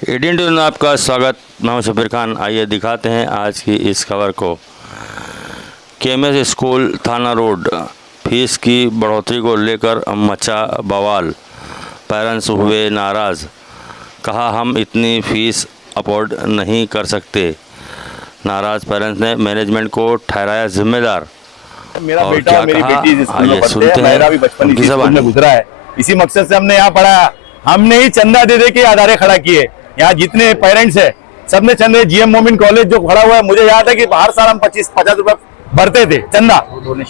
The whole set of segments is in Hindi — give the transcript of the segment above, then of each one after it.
इंडियन न्यूज़ में आपका स्वागत। मैं हूं शफीर खान। आइए दिखाते हैं आज की इस खबर को। केएमएस स्कूल थाना रोड फीस की बढ़ोतरी को लेकर मचा बवाल। पेरेंट्स हुए नाराज़, कहा हम इतनी फ़ीस अफोर्ड नहीं कर सकते। नाराज़ पेरेंट्स ने मैनेजमेंट को ठहराया जिम्मेदार। मेरा और बेटा क्या और मेरी कहा, बेटी इस स्कूल में पढ़ते सुनते हैं। मेरा भी बचपन इसी स्कूल में गुजरा है। इसी मकसद से हमने यहाँ पढ़ा। हमने ही चंदा दे के अदारे खड़ा किए। यहाँ जितने पेरेंट्स हैं सबने चंदे, जीएम मोमिन कॉलेज जो खड़ा हुआ है, मुझे याद है कि हर साल हम 25-50 रुपए भरते थे चंदा।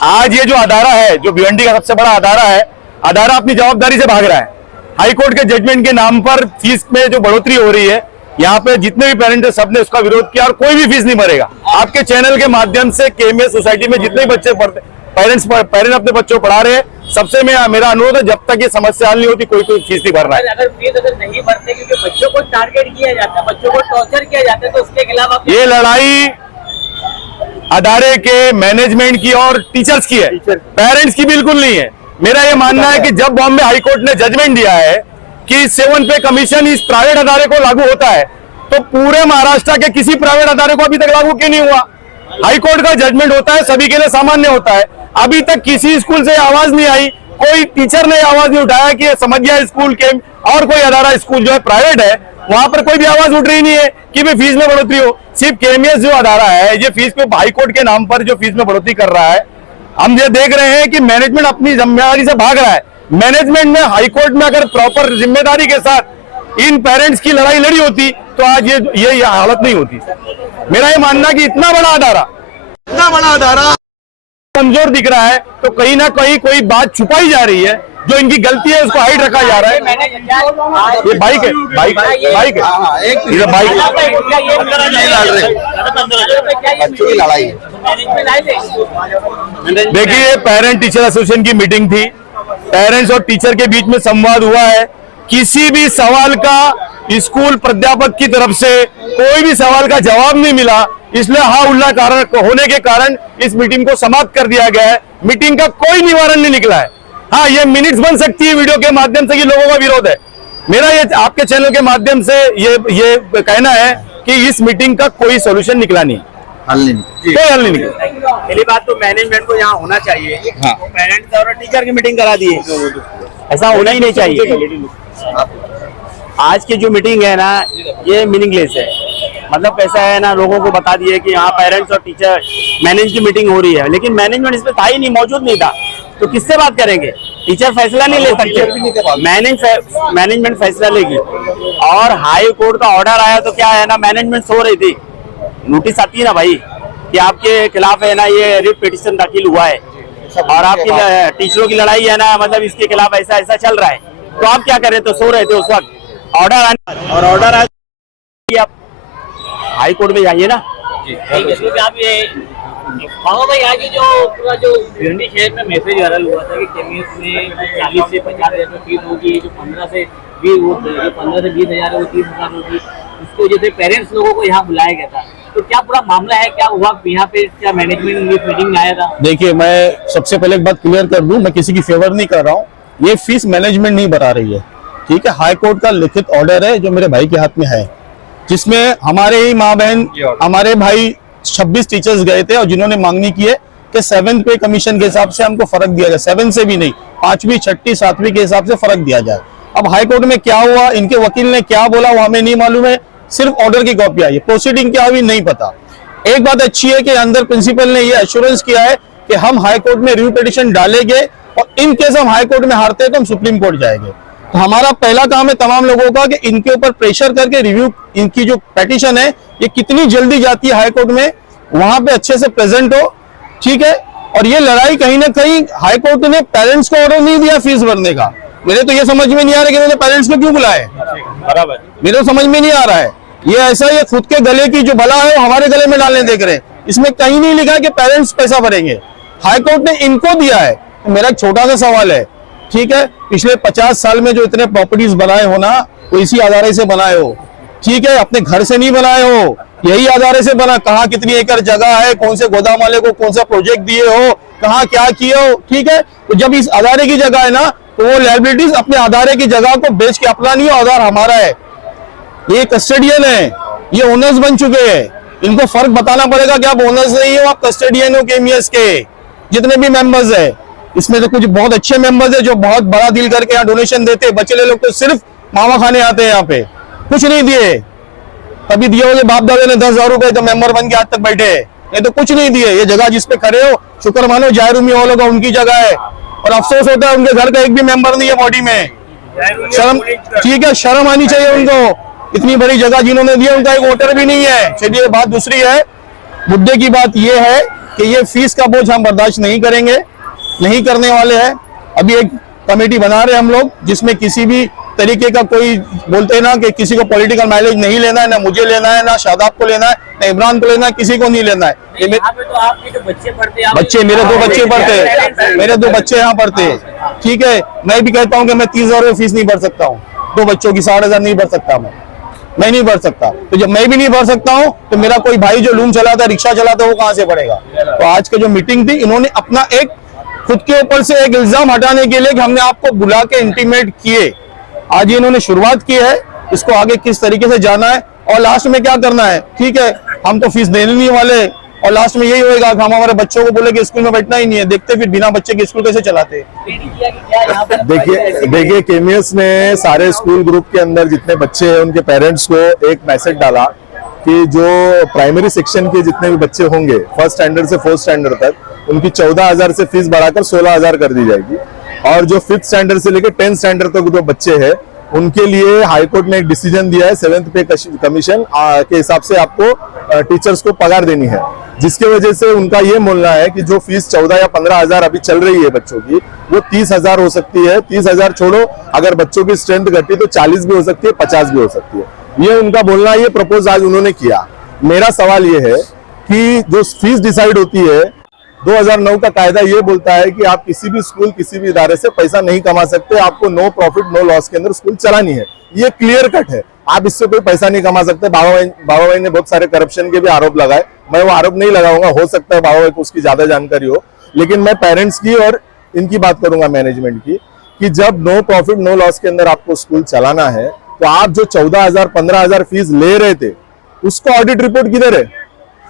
आज ये जो अदारा है, जो भिवंडी का सबसे बड़ा अदारा है, अदारा अपनी जवाबदारी से भाग रहा है। हाईकोर्ट के जजमेंट के नाम पर फीस में जो बढ़ोतरी हो रही है, यहाँ पे जितने भी पेरेंट्स हैं सबने उसका विरोध किया और कोई भी फीस नहीं भरेगा। आपके चैनल के माध्यम से केएमएस सोसाइटी में जितने भी बच्चे पढ़ते, पेरेंट्स अपने बच्चों को पढ़ा रहे हैं, सबसे मेरा अनुरोध है, जब तक ये समस्या हल नहीं होती कोई फीस नहीं भर रहा है। अगर फीस नहीं भरते क्योंकि बच्चों को टारगेट किया जाता है, बच्चों को टॉर्चर किया जाता है, तो उसके खिलाफ आप ये लड़ाई अदारे के मैनेजमेंट की और टीचर्स की है, पेरेंट्स की बिल्कुल नहीं है। मेरा ये मानना है कि जब बॉम्बे हाईकोर्ट ने जजमेंट दिया है कि 7 पे कमीशन इस प्राइवेट अदारे को लागू होता है, तो पूरे महाराष्ट्र के किसी प्राइवेट अदारे को अभी तक लागू क्यों नहीं हुआ? हाईकोर्ट का जजमेंट होता है, सभी के लिए सामान्य होता है। अभी तक किसी स्कूल से आवाज नहीं आई, कोई टीचर ने आवाज नहीं उठाया कि समझ गया स्कूल के और कोई अदारा स्कूल जो है प्राइवेट है, वहां पर कोई भी आवाज उठ रही नहीं है कि भाई फीस में बढ़ोतरी हो। सिर्फ केएमएस जो अदारा है, ये फीस पे हाईकोर्ट के नाम पर जो फीस में बढ़ोतरी कर रहा है, हम ये देख रहे हैं कि मैनेजमेंट अपनी जिम्मेदारी से भाग रहा है। मैनेजमेंट ने हाईकोर्ट में अगर प्रॉपर जिम्मेदारी के साथ इन पेरेंट्स की लड़ाई लड़ी होती तो आज ये हालत नहीं होती। मेरा ये मानना कि इतना बड़ा अदारा कमजोर दिख रहा है, तो कहीं ना कहीं कोई बात छुपाई जा रही है। जो इनकी गलती है उसको हाइड रखा जा रहा है। ये बाइक है, बाइक है, ये बाइक देखिए, पेरेंट टीचर एसोसिएशन की मीटिंग थी। पेरेंट्स और टीचर के बीच में संवाद हुआ है। किसी भी सवाल का स्कूल प्राध्यापक की तरफ से कोई भी सवाल का जवाब नहीं मिला, इसलिए हा उल्ला कारण होने के कारण इस मीटिंग को समाप्त कर दिया गया है। मीटिंग का कोई निवारण नहीं निकला है। हाँ, ये मिनट्स बन सकती है वीडियो के माध्यम से कि लोगों का विरोध है। मेरा ये आपके चैनल के माध्यम से ये कहना है कि इस मीटिंग का कोई सोल्यूशन निकला नहीं, कोई हल नहीं निकला। पहली बात तो मैनेजमेंट को यहाँ होना चाहिए। हाँ। पेरेंट्स और टीचर की मीटिंग करा दी है, ऐसा होना ही नहीं चाहिए। आज की जो मीटिंग है ना, ये मीनिंगलेस है। मतलब कैसा है ना, लोगों को बता दिए कि यहाँ पेरेंट्स और टीचर मैनेज की मीटिंग हो रही है, लेकिन मैनेजमेंट इसमें था ही नहीं, मौजूद नहीं था। तो किससे बात करेंगे? टीचर फैसला नहीं ले सकते, मैनेजमेंट फैसला लेगी। और हाई कोर्ट का ऑर्डर आया तो क्या है ना, मैनेजमेंट सो रही थी। नोटिस आती है ना भाई कि आपके खिलाफ है ना ये रिट पिटीशन दाखिल हुआ है और आपकी टीचरों की लड़ाई है ना, मतलब इसके खिलाफ ऐसा ऐसा चल रहा है, तो आप क्या कर रहे थे? सो रहे थे उस वक्त। ऑर्डर आने और ऑर्डर आए, आप हाई कोर्ट में जाइए ना। आप ये भाई, आगे जो पूरा जो भिवंडी शहर में मैसेज वायरल हुआ था कि केएमएस में 40 से 50 हजार फीस होगी, जो 15 से 20 हजार वो 30,000 होगी, उसको जैसे पेरेंट्स लोगों को यहाँ बुलाया गया था, तो क्या पूरा मामला है? क्या हुआ यहाँ पे? क्या मैनेजमेंट मीटिंग में आया था? देखिए, मैं सबसे पहले एक बात क्लियर कर दूं, मैं किसी की फेवर नहीं कर रहा हूँ। ये फीस मैनेजमेंट नहीं बता रही है, ठीक है। हाई कोर्ट का लिखित ऑर्डर है जो मेरे भाई के हाथ में है, जिसमें हमारे ही माँ बहन, हमारे भाई 26 टीचर्स गए थे और जिन्होंने मांगनी की है कि 7 पे कमीशन के हिसाब से हमको फर्क दिया जाए। 7 से भी नहीं, 5वीं, 6ठी, 7वीं के हिसाब से फर्क दिया जाए। अब हाई कोर्ट में क्या हुआ, इनके वकील ने क्या बोला, वो हमें नहीं मालूम है। सिर्फ ऑर्डर की कॉपी आई है, प्रोसीडिंग क्या हुई नहीं पता। एक बात अच्छी है कि अंदर प्रिंसिपल ने ये एश्योरेंस किया है कि हम हाई कोर्ट में रिव्यू पिटीशन डालेंगे और इन केस हम हाई कोर्ट में हारते हैं तो हम सुप्रीम कोर्ट जाएंगे। तो हमारा पहला काम है तमाम लोगों का कि इनके ऊपर प्रेशर करके रिव्यू, इनकी जो पिटीशन है ये कितनी जल्दी जाती है हाई कोर्ट में, वहां पे अच्छे से प्रेजेंट हो, ठीक है। और ये लड़ाई कहीं ना कहीं हाई कोर्ट ने पेरेंट्स को ऑर्डर नहीं दिया फीस भरने का। मेरे तो ये समझ में नहीं आ रहा कि उन्होंने पेरेंट्स को क्यों बुलाया, बराबर मेरे तो समझ में नहीं आ रहा है। ये ऐसा, ये खुद के गले की जो बला है वो हमारे गले में डालने देख रहे हैं। इसमें कहीं नहीं लिखा कि पेरेंट्स पैसा भरेंगे, हाई कोर्ट ने इनको दिया है। तो मेरा एक छोटा सा सवाल है, ठीक है, पिछले 50 साल में जो इतने प्रॉपर्टीज बनाए हो ना, वो इसी आधारे से बनाए हो, ठीक है, अपने घर से नहीं बनाए हो, यही आधारे से बना। कहाँ कितनी एकड़ जगह है, कौन से गोदाम वाले को कौन सा प्रोजेक्ट दिए हो, कहाँ क्या किए हो, ठीक है। तो जब इस आधारे की जगह है ना, तो वो लायबिलिटीज अपने आधारे की जगह को बेच के अपना नहीं, आधार हमारा है। ये कस्टडियन है, ये ओनर्स बन चुके हैं। इनको फर्क बताना पड़ेगा कि आप ओनर्स नहीं हो, आप कस्टडियन हो केएमईएस के। जितने भी मेंबर्स है, इसमें तो कुछ बहुत अच्छे मेंबर्स है जो बहुत बड़ा दिल करके यहाँ डोनेशन देते हैं। बचेले लोग तो सिर्फ मावा खाने आते हैं, यहाँ पे कुछ नहीं दिए। तभी दिए होंगे बाप दादा ने 10,000 रुपए, तो मेंबर बन के आज तक बैठे हैं। ये तो कुछ नहीं दिए। ये जगह जिस पे खड़े हो, शुक्र मानो जायरूमी वालों का उनकी जगह है। और अफसोस होता है उनके घर का एक भी मेंबर नहीं है बॉडी में। शर्म, ठीक है, शर्म आनी चाहिए उनको। इतनी बड़ी जगह जिन्होंने दी है, उनका एक वोटर भी नहीं है। चलिए, बात दूसरी है। मुद्दे की बात यह है कि ये फीस का बोझ हम बर्दाश्त नहीं करेंगे, नहीं करने वाले हैं। अभी एक कमेटी बना रहे हम लोग, जिसमें किसी भी तरीके का कोई बोलते हैं ना कि किसी को पॉलिटिकल माइलेज नहीं लेना है, ना मुझे लेना है, ना शादाब को लेना है, ना इमरान को लेना है, किसी को नहीं लेना है। तो आपके जो बच्चे पढ़ते हैं, बच्चे मेरे 2 बच्चे पढ़ते हैं, मेरे 2 बच्चे यहाँ पढ़ते हैं। ठीक है, मैं भी कहता हूँ कि मैं 30,000 फीस नहीं भर सकता हूँ। 2 बच्चों की 60,000 नहीं भर सकता मैं नहीं भर सकता। तो जब मैं भी नहीं भर सकता हूँ, तो मेरा कोई भाई जो लूम चलाता है, रिक्शा चलाता है, वो कहाँ से पड़ेगा। तो आज की जो मीटिंग थी, इन्होंने अपना एक खुद के ऊपर से एक इल्जाम हटाने के लिए कि हमने आपको बुला के इंटीमेट किए, आज इन्होंने शुरुआत की है। इसको आगे किस तरीके से जाना है और लास्ट में क्या करना है। ठीक है, हम तो फीस देने नहीं वाले, और लास्ट में यही होएगा कि हम हमारे बच्चों को बोले कि स्कूल में बैठना ही नहीं है। देखते फिर बिना बच्चे के स्कूल कैसे चलाते। देखिए केएमईएस ने सारे स्कूल ग्रुप के अंदर जितने बच्चे हैं उनके पेरेंट्स को एक मैसेज डाला कि जो प्राइमरी सेक्शन के जितने भी बच्चे होंगे 1st स्टैंडर्ड से 4th स्टैंडर्ड तक, उनकी 14,000 से फीस बढ़ाकर 16,000 कर दी जाएगी। और जो 5th स्टैंडर्ड से लेकर 10th स्टैंडर्ड तक जो बच्चे हैं, उनके लिए हाईकोर्ट ने एक डिसीजन दिया है 7th पे कमीशन के हिसाब से आपको टीचर्स को पगार देनी है। जिसके वजह से उनका ये बोलना है कि जो फीस 14 या 15,000 अभी चल रही है बच्चों की, वो 30,000 हो सकती है। 30,000 छोड़ो, अगर बच्चों की स्ट्रेंथ घटी तो 40 भी हो सकती है, 50 भी हो सकती है। ये उनका बोलना है, ये प्रपोज आज उन्होंने किया। मेरा सवाल ये है कि जो फीस डिसाइड होती है, 2009 का कायदा ये बोलता है कि आप किसी भी स्कूल, किसी भी इदारे से पैसा नहीं कमा सकते। आपको नो प्रॉफिट नो लॉस के अंदर स्कूल चलानी है। ये क्लियर कट है, आप इससे कोई पैसा नहीं कमा सकते। बाबा भाई ने बहुत सारे करप्शन के भी आरोप लगाए, मैं वो आरोप नहीं लगाऊंगा। हो सकता है बाबा भाई को उसकी ज्यादा जानकारी हो, लेकिन मैं पेरेंट्स की और इनकी बात करूंगा, मैनेजमेंट की, कि जब नो प्रॉफिट नो लॉस के अंदर आपको स्कूल चलाना है, तो आप जो 14,000 15,000 फीस ले रहे थे, उसका ऑडिट रिपोर्ट किधर है।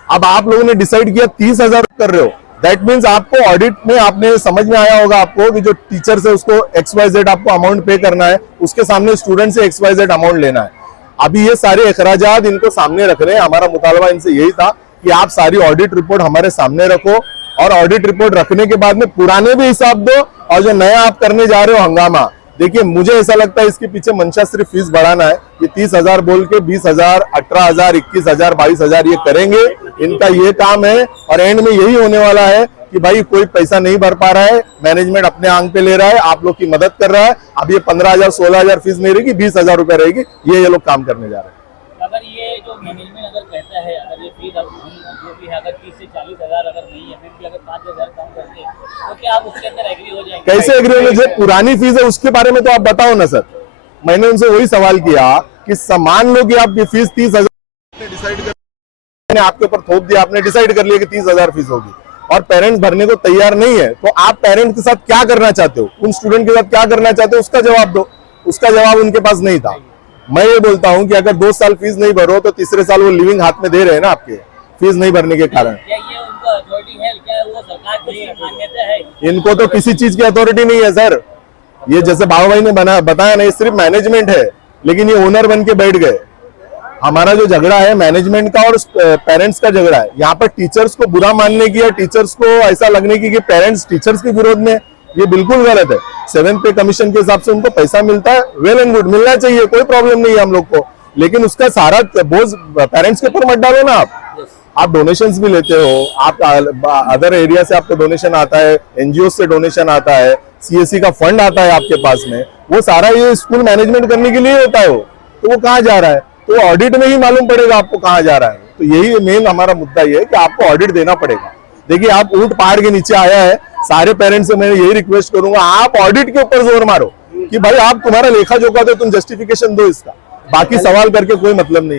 अब आप लोगों ने डिसाइड किया 30,000 कर रहे हो, दैट मीन्स आपको ऑडिट में आपने समझ में आया होगा आपको कि जो टीचर से उसको XYZ आपको अमाउंट पे करना है, उसके सामने स्टूडेंट से XYZ अमाउंट लेना है। अभी ये सारे अखराजात इनको सामने रख रहे हैं। हमारा मुतालबा इनसे यही था कि आप सारी ऑडिट रिपोर्ट हमारे सामने रखो, और ऑडिट रिपोर्ट रखने के बाद में पुराने भी हिसाब दो, और जो नया आप करने जा रहे हो हंगामा। देखिए, मुझे ऐसा लगता है इसके पीछे मंशा सिर्फ फीस बढ़ाना है। ये 30,000 बोल के 20,000, 18,000, 21,000, 22,000 ये करेंगे, इनका ये काम है। और एंड में यही होने वाला है कि भाई कोई पैसा नहीं भर पा रहा है, मैनेजमेंट अपने आंग पे ले रहा है, आप लोग की मदद कर रहा है। अब ये 15,000 16,000 फीस नहीं रहेगी, 20,000 रुपए रहेगी। ये लोग काम करने जा रहे हैं। अगर ये जो मैनेजमेंट अगर कहता है, अगर ये फीस जो भी है, अगर 30 से 40,000 अगर नहीं है, फिर भी अगर 5,000 कम करते हैं, तो क्या आप उसके अंदर एग्री हो जाएंगे? कैसे एग्री होंगे? जो पुरानी फीस है उसके बारे में तो आप बताओ ना सर। मैंने उनसे वही सवाल किया कि मान लो कि आपकी फीस 30,000 डिसाइड कर, आपके ऊपर थोप दिया, आपने डिसाइड कर लिया कि 30,000 फीस होगी, और पेरेंट्स भरने को तैयार नहीं है, तो आप पेरेंट्स के साथ क्या करना चाहते हो, उन स्टूडेंट के साथ क्या करना चाहते हो, उसका जवाब दो। उसका जवाब उनके पास नहीं था। मैं ये बोलता हूं कि अगर 2 साल फीस नहीं भरो तो तीसरे साल वो लिविंग हाथ में दे रहे हैं ना आपके, फीस नहीं भरने के कारण। क्या ये उनका अथॉरिटी है? क्या वो सरकार की मान्यता है? इनको तो किसी चीज की अथॉरिटी नहीं है सर। ये जैसे बाबा भाई ने बताया ना, ये सिर्फ मैनेजमेंट है, लेकिन ये ओनर बन के बैठ गए। हमारा जो झगड़ा है मैनेजमेंट का और पेरेंट्स का झगड़ा है। यहाँ पर टीचर्स को बुरा मानने की या टीचर्स को ऐसा लगने की कि पेरेंट्स टीचर्स के विरोध में, ये बिल्कुल गलत है। 7th पे कमीशन के हिसाब से उनको पैसा मिलता है, वेल एंड गुड, मिलना चाहिए, कोई प्रॉब्लम नहीं है हम लोग को, लेकिन उसका सारा बोझ पेरेंट्स के ऊपर मत डालो ना। आप डोनेशंस भी लेते हो, आप अदर एरिया से आपको डोनेशन आता है, एनजीओ से डोनेशन आता है, CSE का फंड आता है आपके पास में, वो सारा ये स्कूल मैनेजमेंट करने के लिए होता है। तो वो कहाँ जा रहा है, तो ऑडिट में ही मालूम पड़ेगा आपको कहाँ जा रहा है। तो यही मेन हमारा मुद्दा ये है कि आपको ऑडिट देना पड़ेगा। देखिए, आप ऊंट पहाड़ के नीचे आया है, सारे पेरेंट्स से मैं यही रिक्वेस्ट करूंगा, आप ऑडिट के ऊपर जोर मारो कि भाई आप तुम्हारा लेखा जोखा तो तुम जस्टिफिकेशन दो इसका, बाकी सवाल करके कोई मतलब नहीं है।